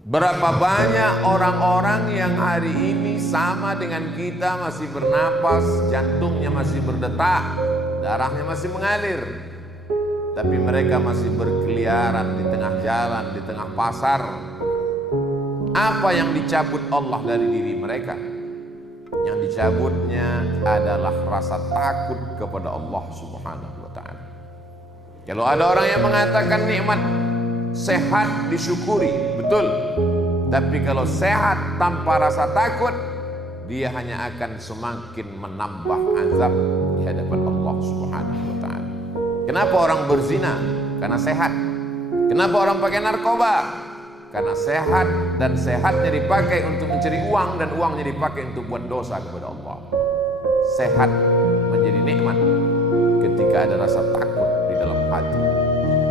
Berapa banyak orang-orang yang hari ini sama dengan kita, masih bernapas, jantungnya masih berdetak, darahnya masih mengalir, tapi mereka masih berkeliaran di tengah jalan, di tengah pasar. Apa yang dicabut Allah dari diri mereka? Yang dicabutnya adalah rasa takut kepada Allah Subhanahu wa ta'ala. Kalau ada orang yang mengatakan nikmat sehat disyukuri, betul. Tapi kalau sehat tanpa rasa takut, dia hanya akan semakin menambah azab di hadapan Allah Subhanahu wa ta'ala. Kenapa orang berzina? Karena sehat. Kenapa orang pakai narkoba? Karena sehat, dan sehatnya dipakai untuk mencari uang, dan uangnya dipakai untuk buat dosa kepada Allah. Sehat menjadi nikmat ketika ada rasa takut di dalam hati.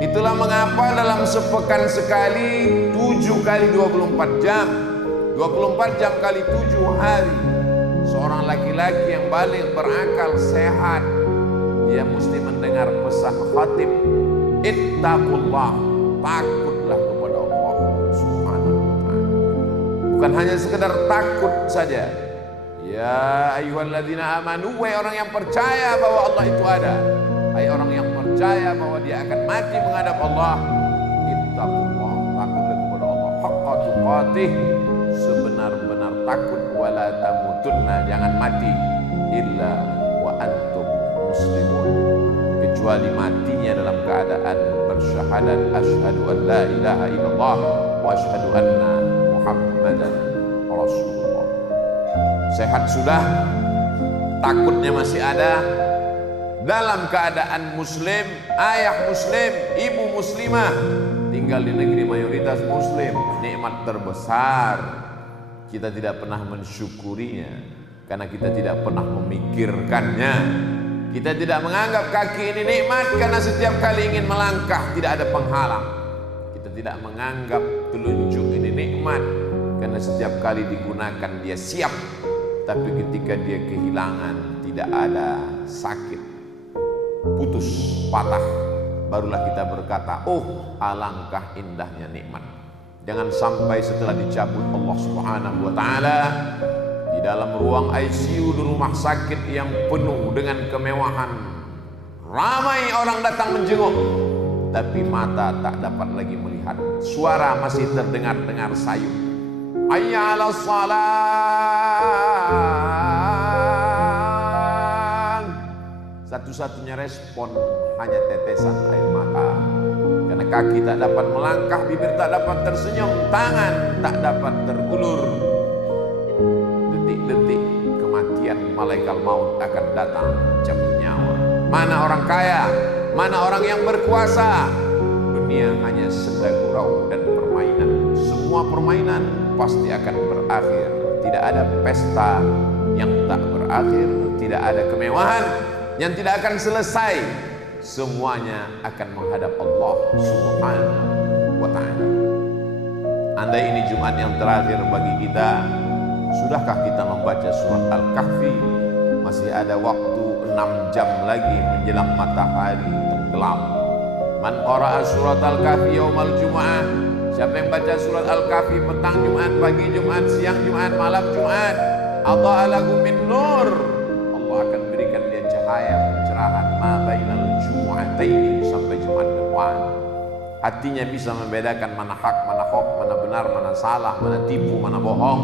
Itulah mengapa dalam sepekan sekali 7 kali 24 jam 24 jam kali 7 hari, seorang laki-laki yang balik berakal sehat, dia mesti mendengar pesan khatib, ittaqullah, takutlah kepada Allah Subhanahu wa ta'ala. Bukan hanya sekedar takut saja. Ya ayyuhalladzina amanu, wahai orang yang percaya bahwa Allah itu ada, hai orang yang percaya bahwa dia akan mati menghadap Allah, ittaqullah, takutlah kepada Allah haqqa tuqatih, sebenar-benar takut, wala tamutunna, jangan mati illa wa antum muslimun, kecuali matinya dalam keadaan bersyahadat asyhadu an la ilaha illallah wa asyhadu anna muhammadan rasulullah. Sehat sudah, takutnya masih ada, dalam keadaan muslim, ayah muslim, ibu muslimah, tinggal di negeri mayoritas muslim, nikmat terbesar. Kita tidak pernah mensyukurinya karena kita tidak pernah memikirkannya. Kita tidak menganggap kaki ini nikmat karena setiap kali ingin melangkah tidak ada penghalang. Kita tidak menganggap telunjuk ini nikmat karena setiap kali digunakan dia siap. Tapi ketika dia kehilangan, tidak ada sakit, putus, patah, barulah kita berkata, oh alangkah indahnya nikmat. Jangan sampai setelah dicabut Allah Subhanahu wa ta'ala, di dalam ruang ICU di rumah sakit yang penuh dengan kemewahan, ramai orang datang menjenguk, tapi mata tak dapat lagi melihat, suara masih terdengar-dengar sayu, hayya 'alas shalah. Satu-satunya respon hanya tetesan air mata, karena kaki tak dapat melangkah, bibir tak dapat tersenyum, tangan tak dapat terulur. Detik-detik kematian, malaikat maut akan datang mencabut nyawa. Mana orang kaya, mana orang yang berkuasa, dunia hanya senda gurau dan permainan. Semua permainan pasti akan berakhir. Tidak ada pesta yang tak berakhir, tidak ada kemewahan yang tidak akan selesai. Semuanya akan menghadap Allah Subhanahu wa ta'ala. Andai ini Jumat yang terakhir bagi kita, sudahkah kita membaca surat Al-Kahfi? Masih ada waktu 6 jam lagi menjelang matahari tenggelam. Man qara'a surat Al-Kahfi yaumal Jum'ah, siapa yang baca surat Al-Kahfi petang Jumat, pagi Jumat, siang Jumat, malam Jumat, adha'a lahu min nur, Allah akan berikan dia cahaya pencerahan ma bainal Jum'ataini, sampai Jumat depan. Hatinya bisa membedakan mana hak, mana hok, mana benar, mana salah, mana tipu, mana bohong.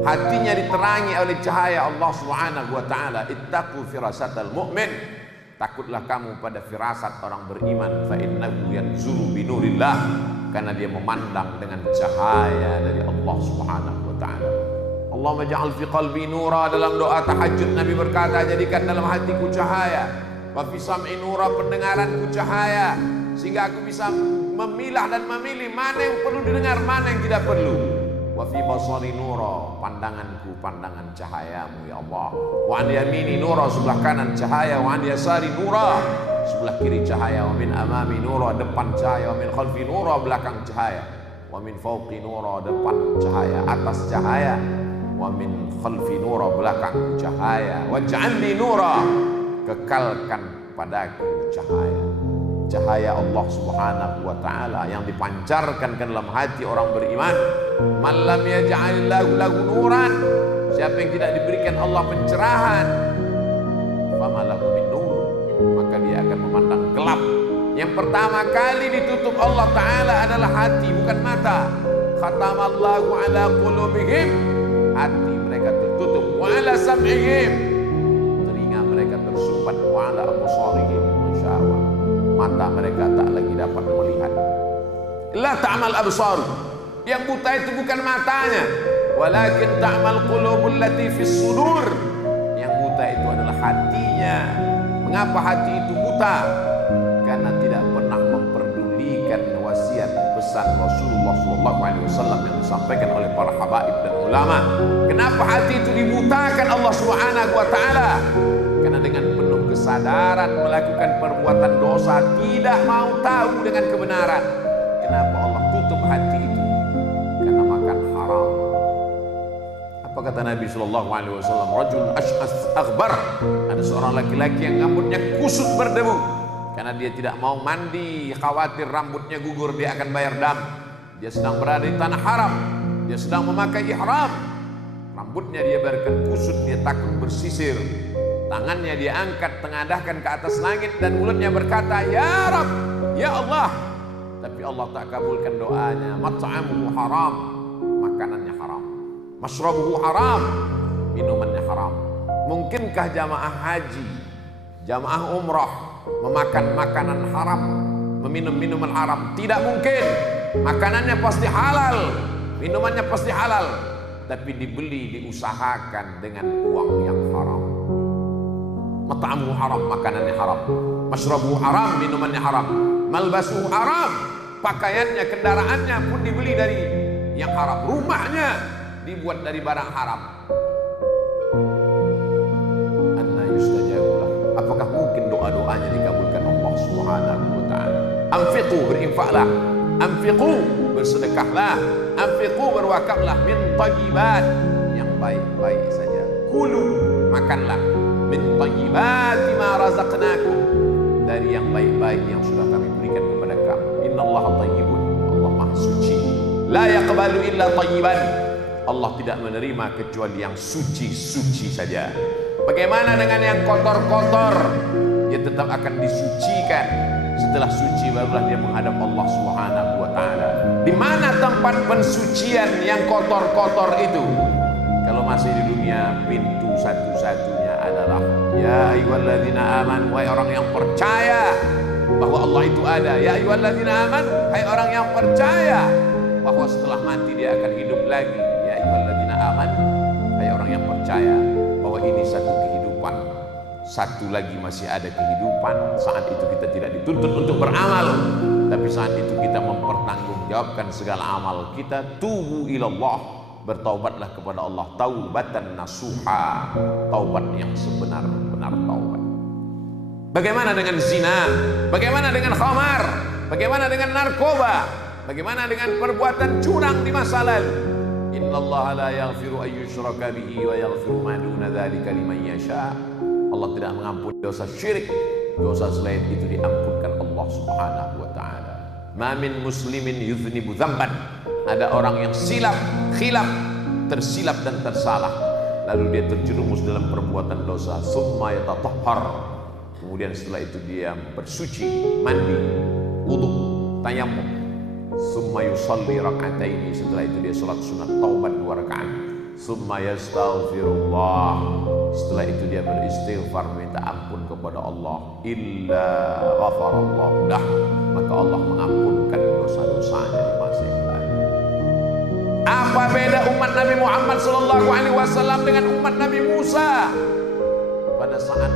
Hatinya diterangi oleh cahaya Allah Subhanahu wa ta'ala. Ittaqu firasatal mu'min, takutlah kamu pada firasat orang beriman, fa innahu yanzuru binurillah, karena dia memandang dengan cahaya dari Allah Subhanahu wa ta'ala. Allahumma ja'al fi qalbi nura, dalam doa tahajud Nabi berkata, jadikan dalam hatiku cahaya, wa fi sam'i nura, pendengaranku cahaya, sehingga aku bisa memilah dan memilih mana yang perlu didengar, mana yang tidak perlu. Wa fi basari nura, pandanganku pandangan cahayamu ya Allah. Wa an yamini nura, sebelah kanan cahaya. Wa an yasari nura, sebelah kiri cahaya. Wa min amami nura, depan cahaya. Wa min khalfi nura, belakang cahaya. Wa min fawqi nura, depan cahaya, atas cahaya. Wa min khalfi nura, belakang cahaya. Waj'alni nura, kekalkan padaku cahaya. cahaya Allah Subhanahu wa taala yang dipancarkan ke dalam hati orang beriman. Man lam yaj'alillahu lahu nuran, siapa yang tidak diberikan Allah pencerahan, fama lahu min nur, maka dia akan memandang gelap. Yang pertama kali ditutup Allah taala adalah hati, bukan mata. Khatamallahu ala qulubihim, hati mereka tertutup, wa ala sam'ihim, telinga mereka tersumbat, wa ala absarihim ghishawa, mata mereka tak lagi dapat melihat. La ta'mal absar, yang buta itu bukan matanya, walakin ta'mal qulubul lati fis sudur, yang buta itu adalah hatinya. Mengapa hati itu buta? Karena tidak pernah memperdulikan wasiat pesan Rasulullah SAW yang disampaikan oleh para habaib dan ulama. Kenapa hati itu dibutakan Allah Subhanahu wa taala? Karena dengan penuh kesadaran melakukan perbuatan dosa, tidak mau tahu dengan kebenaran. Kenapa Allah tutup hati itu? Karena makan haram. Apa kata Nabi SAW? Rajul ash'as aghbar, ada seorang laki-laki yang rambutnya kusut berdebu karena dia tidak mau mandi, khawatir rambutnya gugur, dia akan bayar dam. Dia sedang berada di tanah haram, dia sedang memakai ihram, rambutnya dia biarkan kusut, dia takut bersisir. Tangannya dia angkat, tengadahkan ke atas langit, dan mulutnya berkata, Ya Rabb, Ya Allah. Tapi Allah tak kabulkan doanya. Mat'amuhu haram, makanannya haram. Mashrabuhu haram, minumannya haram. Mungkinkah jamaah haji, jamaah umrah memakan makanan haram, meminum minuman haram? Tidak mungkin. Makanannya pasti halal, minumannya pasti halal, tapi dibeli, diusahakan dengan uang yang haram. Mat'amuhu haram, makanannya haram. Mashrabuhu haram, minumannya haram. Malbasuhu haram, pakaiannya, kendaraannya pun dibeli dari yang haram. Rumahnya dibuat dari barang haram. Anna yustajabulah, apakah mungkin doa-doanya dikabulkan Allah Subhanahu wa taala? Anfiqu, berinfaklah. Anfiqu, bersedekahlah. Anfiqu, berwakaflah. Min thayyibat, yang baik-baik saja. Kulu, makanlah. Min thayyibati ma razaqnakum, dari yang baik-baik yang sudah kami berikan kepada kamu. Innallaha thayyibun, Allah Maha suci. La yaqbalu illa thayyiban, Allah tidak menerima kecuali yang suci-suci saja. Bagaimana dengan yang kotor-kotor? Dia tetap akan disucikan. Setelah suci barulah dia menghadap Allah Subhanahu wa taala. Di mana tempat pensucian yang kotor-kotor itu? Kalau masih di dunia, pintu satu-satunya adalah ya ayyuhalladzina amanu, wahai orang yang percaya bahwa Allah itu ada. Ya ayyuhalladzina amanu, hai orang yang percaya bahwa setelah mati dia akan hidup lagi. Ya ayyuhalladzina amanu, hai orang yang percaya bahwa ini satu kehidupan, satu lagi masih ada kehidupan. Saat itu kita tidak dituntut untuk beramal, tapi saat itu kita mempertanggungjawabkan segala amal kita. Tubu ilallah, bertaubatlah kepada Allah, taubatan nasuha, taubat yang sebenar-benar taubat. Bagaimana dengan zina? Bagaimana dengan khamar? Bagaimana dengan narkoba? Bagaimana dengan perbuatan curang di masa lalu? Innallaha la yaghfiru an yushraka bihi wa yaghfiru ma duna dzalika liman yasha. Allah tidak mengampuni dosa syirik, dosa selain itu diampunkan Allah Subhanahu wa taala. Ma min muslimin yuznibu dzamban, ada orang yang silap, khilaf, tersilap dan tersalah, lalu dia terjerumus dalam perbuatan dosa. Summa yatatahhar, kemudian setelah itu dia bersuci, mandi, wudu, tayammum. Summa yusalli rak'ataini, setelah itu dia salat sunat taubat 2 rakaat. Summa yastaghfirullah, setelah itu dia beristighfar, minta ampun kepada Allah. Illa ghafarallahu lah, maka Allah mengampunkan dosa-dosanya di masa yang lalu. Apa beda umat Nabi Muhammad SAW dengan umat Nabi Musa? Pada saat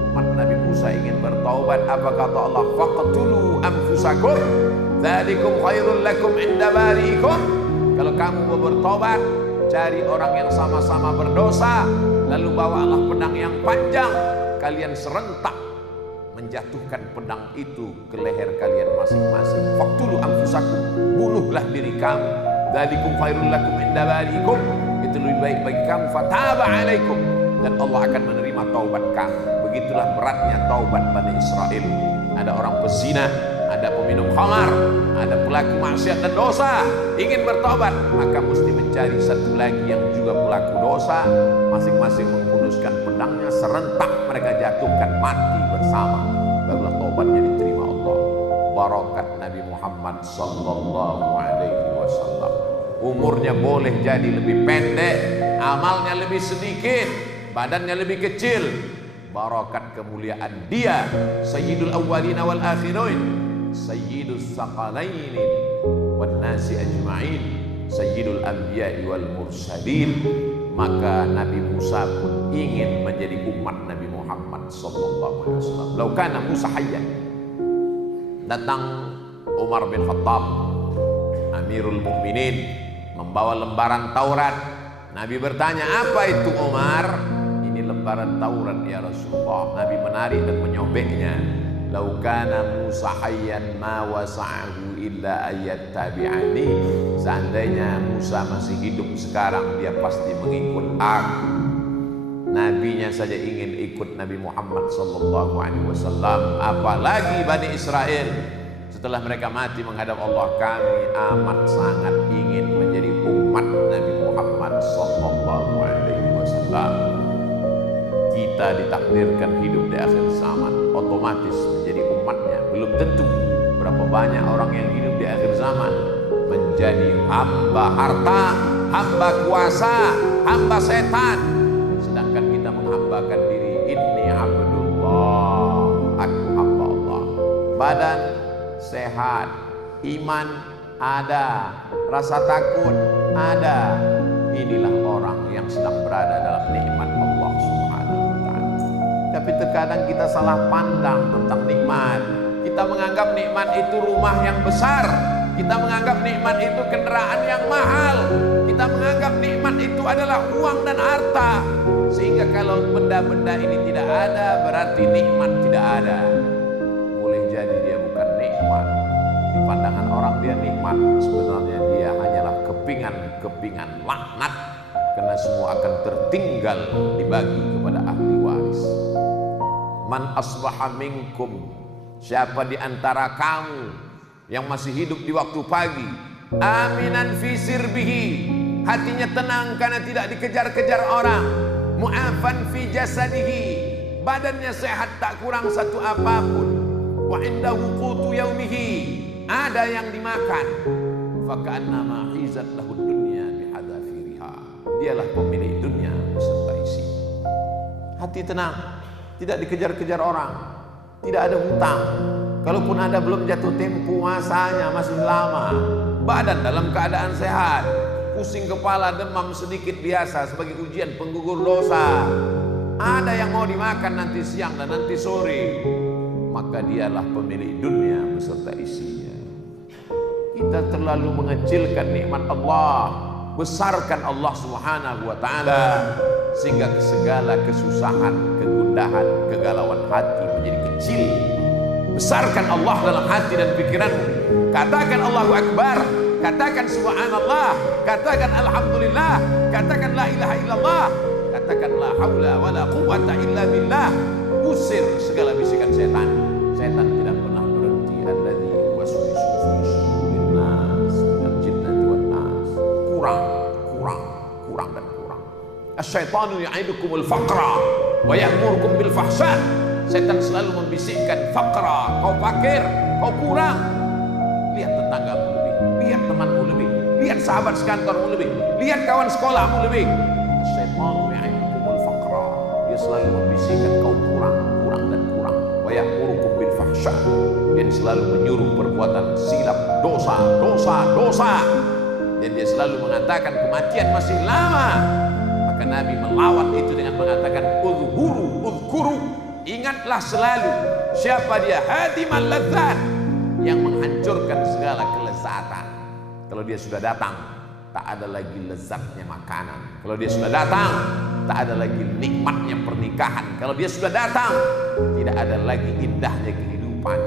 umat Nabi Musa ingin bertaubat, apa kata Allah? Faqtulu anfusakum dzalikum khairul lakum inda bariikum. Kalau kamu mau bertobat, cari orang yang sama-sama berdosa, lalu bawalah pedang yang panjang, kalian serentak menjatuhkan pedang itu ke leher kalian masing-masing. Faqtulu anfusakum, bunuhlah diri kamu. Dzalikum khairul lakum inda bariikum, itu lebih baik bagi kamu. Fataba alaikum, dan Allah akan menerima taubat kamu. Begitulah beratnya taubat Bani Israel. ada orang pezina, ada peminum khamar, ada pelaku maksiat dan dosa, ingin bertobat, maka mesti mencari satu lagi yang juga pelaku dosa, masing-masing menghunuskan pedangnya, serentak mereka jatuhkan mati bersama, barulah tobatnya diterima Allah. Barakat Nabi Muhammad sallallahu alaihi wasallam. Umurnya boleh jadi lebih pendek, amalnya lebih sedikit, badannya lebih kecil, barakat kemuliaan dia, sayyidul awwalin wal akhirin, sayyidus saqalain wan nasi ajma'in, sayyidul anbiya'i wal mursalin. Maka Nabi Musa pun ingin menjadi umat Nabi Muhammad sallallahu alaihi wasallam. Lau kana Musa hayyan. Datang Umar bin Khattab, Amirul Mukminin, membawa lembaran Taurat. Nabi bertanya, apa itu Umar? Ini lembaran Taurat ya Rasulullah. Nabi menarik dan menyobeknya. Lau kana Musa hayyan ma wasa'ahu illa ayat tabi'ani. Seandainya Musa masih hidup sekarang, dia pasti mengikut aku. Nabinya saja ingin ikut Nabi Muhammad sallallahu alaihi wasallam, apalagi Bani Israel. Setelah mereka mati menghadap Allah, kami amat sangat ingin menjadi umat Nabi Muhammad sallallahu alaihi wasallam. Kita ditakdirkan hidup di akhir zaman, otomatis menjadi umatnya. Belum tentu berapa banyak orang yang hidup di akhir zaman menjadi hamba harta, hamba kuasa, hamba setan. Sedangkan kita menghambakan diri, inni abdullah, aku hamba Allah. Badan sehat, iman ada, rasa takut ada. Inilah orang yang sedang berada dalam nikmat Allah Subhanahu wa ta'ala. Tapi terkadang kita salah pandang tentang nikmat. Kita menganggap nikmat itu rumah yang besar, kita menganggap nikmat itu kendaraan yang mahal, kita menganggap nikmat itu adalah uang dan harta. Sehingga kalau benda-benda ini tidak ada, berarti nikmat tidak ada. Boleh jadi dia bukan nikmat. Di pandangan orang dia nikmat, sebenarnya dia hanyalah kepingan-kepingan laknat, karena semua akan tertinggal dibagi kepada ahli waris. Man asbaha minkum, siapa di antara kamu yang masih hidup di waktu pagi, aminan fi sirbihi, hatinya tenang karena tidak dikejar-kejar orang, mu'afan fi jasadihi, badannya sehat tak kurang satu apapun, wa indahu qutu yaumihi, ada yang dimakan, faka'annama hizat lahud dunya bihadafiriha, dialah pemilik dunia beserta isi. Hati tenang, tidak dikejar-kejar orang, tidak ada hutang. Kalaupun ada belum jatuh tempo masanya, masih lama. Badan dalam keadaan sehat, pusing kepala, demam sedikit biasa sebagai ujian penggugur dosa. Ada yang mau dimakan nanti siang dan nanti sore, maka dialah pemilik dunia beserta isinya. Kita terlalu mengecilkan nikmat Allah, besarkan Allah Subhanahu wa ta'ala, sehingga segala kesusahan, kegundahan, kegalauan hati menjadi kecil. Besarkan Allah dalam hati dan pikiranmu. Katakan Allahu Akbar, katakan Subhanallah, katakan Alhamdulillah, katakan La ilaha illallah, katakan La haula wa la quwwata illa billah. Usir segala bisikan setan. Setan tidak pernah berhenti. Alladzi waswisu fi sudurin nas minal jinnati wan nas. Kurang dan kurang. Asy-syaitanu ya'idukumul faqra wa ya'murukum bil fahsya. Setan selalu membisikkan faqra, kau fakir, kau kurang. Lihat tetanggamu lebih, lihat temanmu lebih, lihat sahabat sekantormu lebih, lihat kawan sekolahmu lebih. Asy-syaitanu ya'idukumul faqra, dia selalu membisikkan kau kurang dan kurang. Wa ya'murukum bil fahsya, dia selalu menyuruh perbuatan silap, dosa. Dan dia selalu mengatakan kematian masih lama. Maka Nabi melawan itu dengan mengatakan udhkuru, ingatlah selalu. Siapa dia? Hadimal ladzat, yang menghancurkan segala kelezatan. Kalau dia sudah datang, tak ada lagi lezatnya makanan. Kalau dia sudah datang, tak ada lagi nikmatnya pernikahan. Kalau dia sudah datang, tidak ada lagi indahnya kehidupan.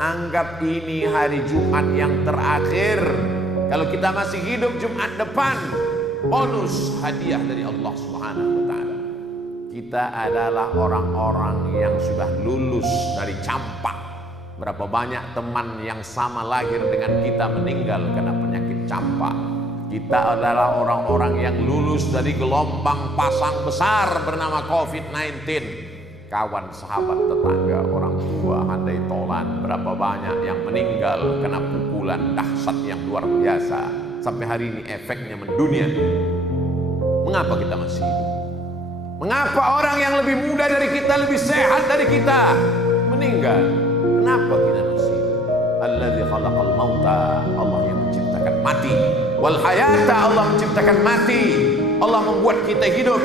Anggap ini hari Jumat yang terakhir. Kalau kita masih hidup Jumat depan, bonus hadiah dari Allah Subhanahu wa ta'ala. Kita adalah orang-orang yang sudah lulus dari campak. Berapa banyak teman yang sama lahir dengan kita meninggal karena penyakit campak. Kita adalah orang-orang yang lulus dari gelombang pasang besar bernama COVID-19. Kawan, sahabat, tetangga, orang tua, handai tolan, berapa banyak yang meninggal karena pukulan dahsyat yang luar biasa. Sampai hari ini efeknya mendunia. Mengapa kita masih hidup? Mengapa orang yang lebih muda dari kita, lebih sehat dari kita meninggal? Kenapa kita masih hidup? Alladzi khalaqal mauta, Allah yang menciptakan mati. Wal hayata, Allah menciptakan mati. Allah membuat kita hidup.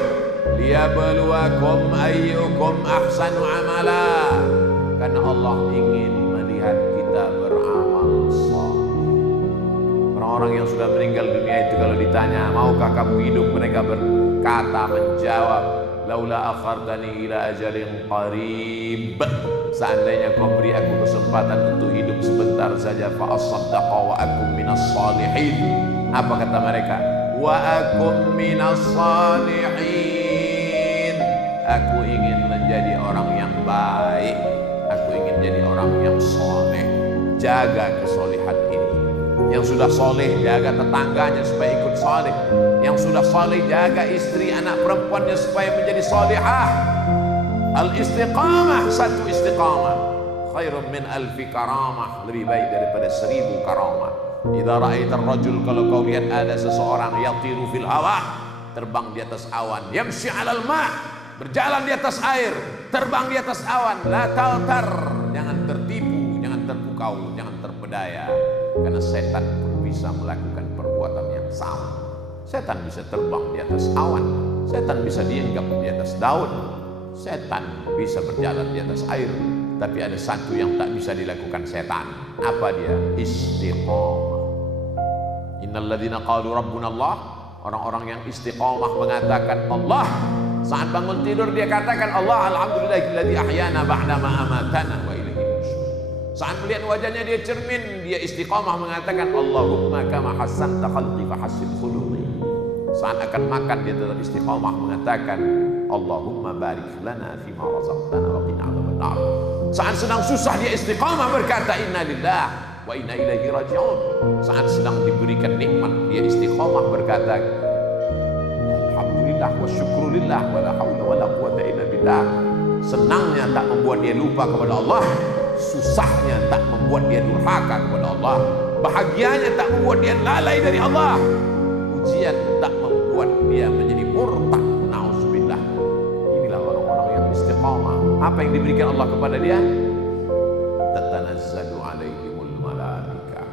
Liyabluwakum ayyukum ahsanu amala. Karena Allah ingin melihat kita beramal saleh. Orang-orang yang sudah meninggal dunia itu kalau ditanya, maukah kamu hidup? Mereka berkata, menjawab, laula akhartani ila ajalin qarib. Seandainya kau beri aku kesempatan untuk hidup sebentar saja, fa asaddaqa wa akum minas salihin. Apa kata mereka? Wa akum minas salihin. Aku ingin menjadi orang yang baik. Aku ingin jadi orang yang soleh. Jaga kesolehan ini. Yang sudah soleh jaga tetangganya supaya ikut soleh. Yang sudah soleh jaga istri anak perempuannya supaya menjadi solehah. Al-istiqamah, satu istiqamah khairun min alfi karamah, lebih baik daripada 1000 karamah. Idza ra'aitar rajul, kalau kau lihat ada seseorang yatiru fil hawa, terbang di atas awan, yamshi 'alal ma', berjalan di atas air, terbang di atas awan, la taltar, jangan tertipu, jangan terpukau, jangan terpedaya, karena setan pun bisa melakukan perbuatan yang sama. Setan bisa terbang di atas awan, setan bisa diinggap di atas daun, setan bisa berjalan di atas air. Tapi ada satu yang tak bisa dilakukan setan. Apa dia? Istiqamah. Innal ladzina qalu rabbuna Allah, orang-orang yang istiqamah mengatakan Allah. Saat bangun tidur dia katakan Allah, alhamdulillahilladzi ahyana ba'da ma amatana wa ilaihi nusyur. Saat melihat wajahnya dia cermin, dia istiqamah mengatakan Allahumma kama hassanta khalqi fa hassin khuluqi. Saat akan makan dia tetap istiqamah mengatakan Allahumma barik lana fima razaqtana wa qina adzabannar. Saat sedang susah dia istiqamah berkata inna lillah wa inna ilaihi raji'un. Saat sedang diberikan nikmat dia istiqamah berkata alhamdulillah wa syukrulillah wa la haula wa la quwata illa billah. Senangnya tak membuat dia lupa kepada Allah, susahnya tak membuat dia durhaka kepada Allah, bahagianya tak membuat dia lalai dari Allah, ujian tak membuat dia menjadi murtad. Nauzubillah. Inilah orang-orang yang istiqamah. Apa yang diberikan Allah kepada dia? Tatanazzalu alaihimul malaika.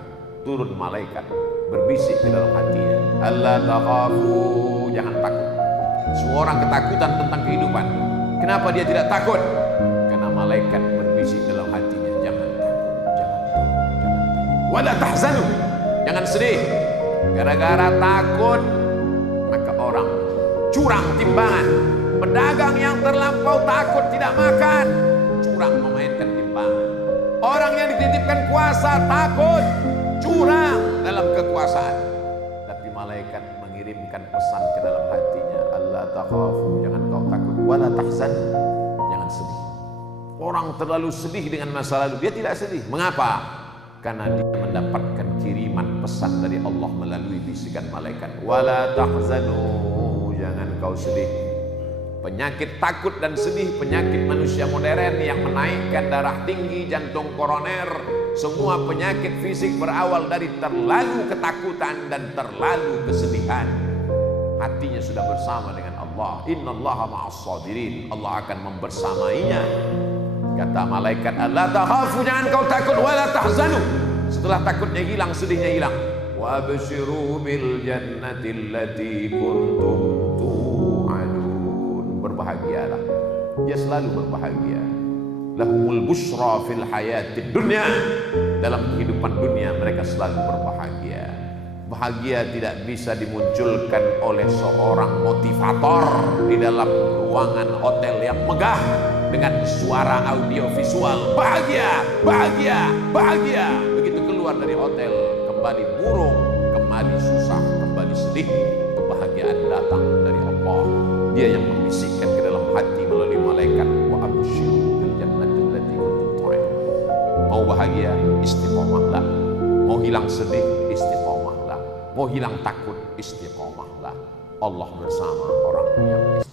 Turun malaikat berbisik ke dalam hatinya. Alla takhafu, jangan takut. Semua orang ketakutan tentang kehidupan. Kenapa dia tidak takut? Karena malaikat berbisik dalam hatinya, jangan takut, jangan takut, jangan takut. Wala tahzanu, jangan sedih. Gara-gara takut maka orang curang timbangan. Pedagang yang terlampau takut tidak makan, curang memainkan timbangan. Orang yang dititipkan kuasa takut, curang dalam kekuasaan. Tapi malaikat mengirimkan pesan ke dalam hatinya, Allah takhafu, jangan kau takut, wala tahzan, jangan sedih. Orang terlalu sedih dengan masa lalu, dia tidak sedih. Mengapa? Karena dia mendapatkan kiriman pesan dari Allah melalui bisikan malaikat. Wala tahzanu, jangan kau sedih. Penyakit takut dan sedih, penyakit manusia modern yang menaikkan darah tinggi, jantung koroner. Semua penyakit fisik berawal dari terlalu ketakutan dan terlalu kesedihan. Hatinya sudah bersama dengan Allah. Innallaha ma'as sabirin, Allah akan membersamainya. Kata malaikat, Allah takhafu, jangan kau takut, wala tahzanu. Setelah takutnya hilang, sedihnya hilang. Wa abshiru bil jannati allati kuntum tu'adun. Berbahagialah, dia selalu berbahagia. Lahumul busra fil hayatid dunya, dalam kehidupan dunia mereka selalu berbahagia. Bahagia tidak bisa dimunculkan oleh seorang motivator di dalam ruangan hotel yang megah dengan suara audio visual. Bahagia, bahagia, bahagia. Begitu keluar dari hotel, kembali murung, kembali susah, kembali sedih. Kebahagiaan datang dari Allah. Dia yang membisikkan ke dalam hati sedih, istiqomahlah. Mau hilang takut, istiqomahlah. Allah bersama orang yang istiqomah.